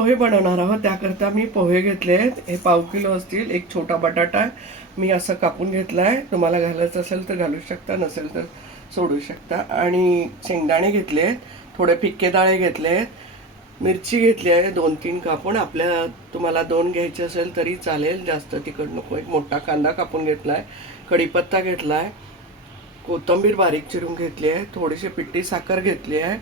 पोहे बनवणार आहोत. त्याकरता मी पोहे घेतले आहेत. हे 1/2 किलो असतील. एक छोटा बटाटा मी असं कापून घेतला आहे. तुम्हाला घालायचं असेल तर घालू शकता, नसेल तर सोडू शकता. आणि शेंगदाणे घेतले आहेत. थोडे फिक्के दाणे घेतले आहेत. मिरची घेतली आहे 2-3 कापून. तुम्हाला 2 घ्यायचे असेल तरी चालेल, जास्त तिखट नको. एक मोठा कांदा कापून घेतला आहे. कढीपत्ता घेतला आहे. कोथिंबीर बारीक चिरून घेतली आहे. थोडीशी पिठी साखर घेतली आहे.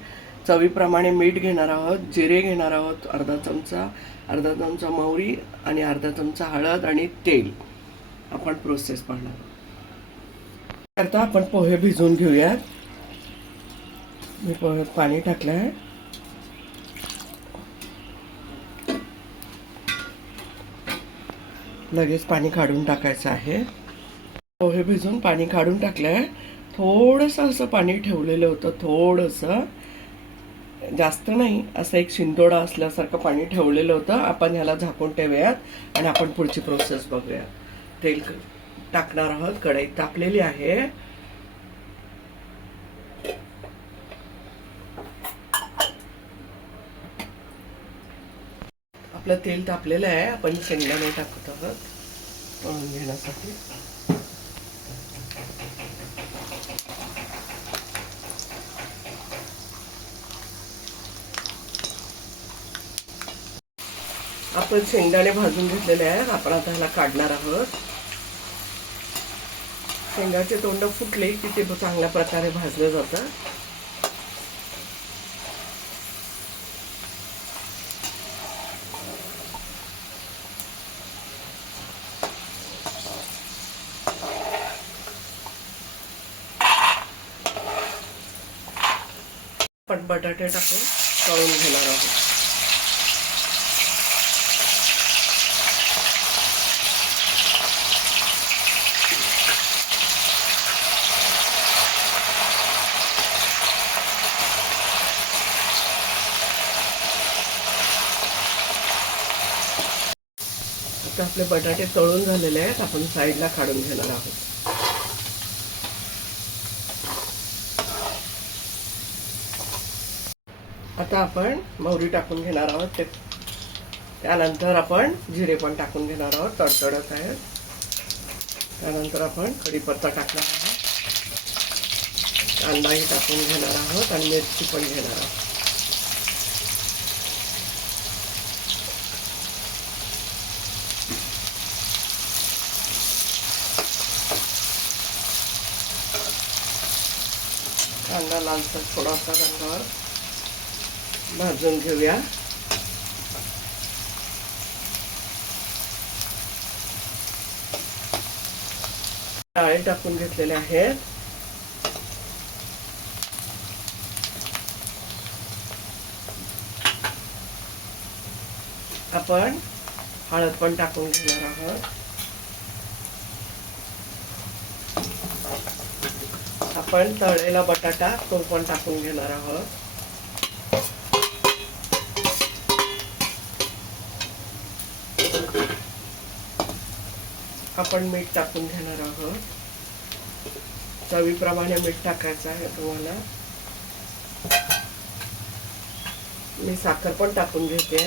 चवीप्रमाणे मीठ घेणार आहोत. जिरे घेणार आहोत अर्धा चमचा मोहरी आणि अर्धा चमचा हळद आणि तेल. आपण प्रोसेस पाहणार आहोत. आता आपण पोहे भिजवून घेऊयात. मी पोह्यात पाणी टाकलं आहे. लगेच पाणी काढून टाकायचं आहे. पोहे भिजून पाणी काढून टाकलं आहे. थोडंसं असं पाणी ठेवलेलं होतं, थोडंसं, जास्त नाही, असं एक शिंतोडा असल्यासारखं पाणी ठेवलेलं होतं. आपण ह्याला झाकून ठेवूयात आणि आपण पुढची प्रोसेस बघूया. तेल टाकणार आहोत. कढई तापलेली आहे. आपलं तेल तापलेलं आहे. आपण शेंगदाणे टाकत आहोत तळून घेण्यासाठी. आपण शेंगदाणे भाजून घेतलेले आहेत. आपण आता ह्याला काढणार आहोत. शेंगाचे तोंड फुटले की ते चांगल्या प्रकारे भाजलं जातं. आपण बटाटे टाकून तळून घेणार आहोत. आता आपले बटाटे तळून झालेले आहेत. आपण साईडला काढून घेणार आहोत. आता आपण मोहरी टाकून घेणार आहोत. त्यानंतर आपण जिरे पण टाकून घेणार आहोत. तडतडत आहे. त्यानंतर आपण कढीपत्ता टाकणार आहोत. कांदाही टाकून घेणार आहोत आणि मिरची पण घेणार आहोत. कांदा लालसर थोडासा रंगावर भाजून घेऊया. डाळी टाकून घेतलेले आहेत. आपण हळद पण टाकून घेणार आहोत. आपण तळलेला बटाटा तो पण टाकून घेणार आहोत. आपण मीठ टाकून घेणार आहोत. चवीप्रमाणे मीठ टाकायचं आहे तुम्हाला. मी साखर पण टाकून घेते.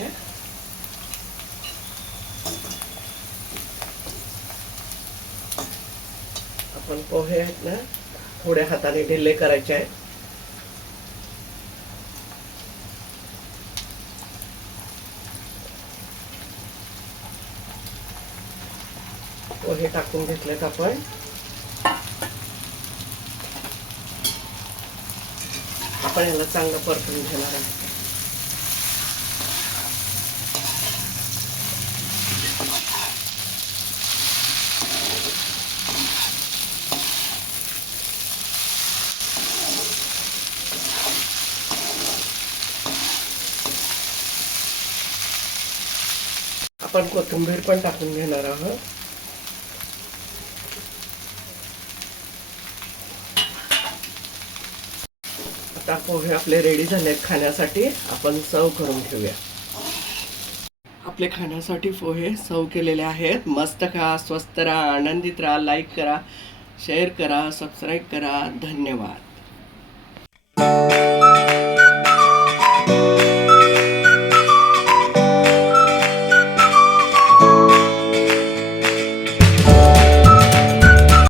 आपण पोहे आहेत ना, थोड्या हाताने ढिल्ले करायचे आहेत. पोहे टाकून घेतलेत आपण. आपण याला चांगलं परतून घेणार आहे. आपण कोथिंबीर पण टाकून घेणार आहोत. आता पोहे आपले रेडी झालेत खाण्यासाठी. आपण सर्व करून घेऊया. आपले खाण्यासाठी पोहे सर्व केलेले आहेत. मस्त खा, स्वस्त राहा, आनंदित राहा. लाईक करा, शेअर करा, सबस्क्राईब करा. धन्यवाद.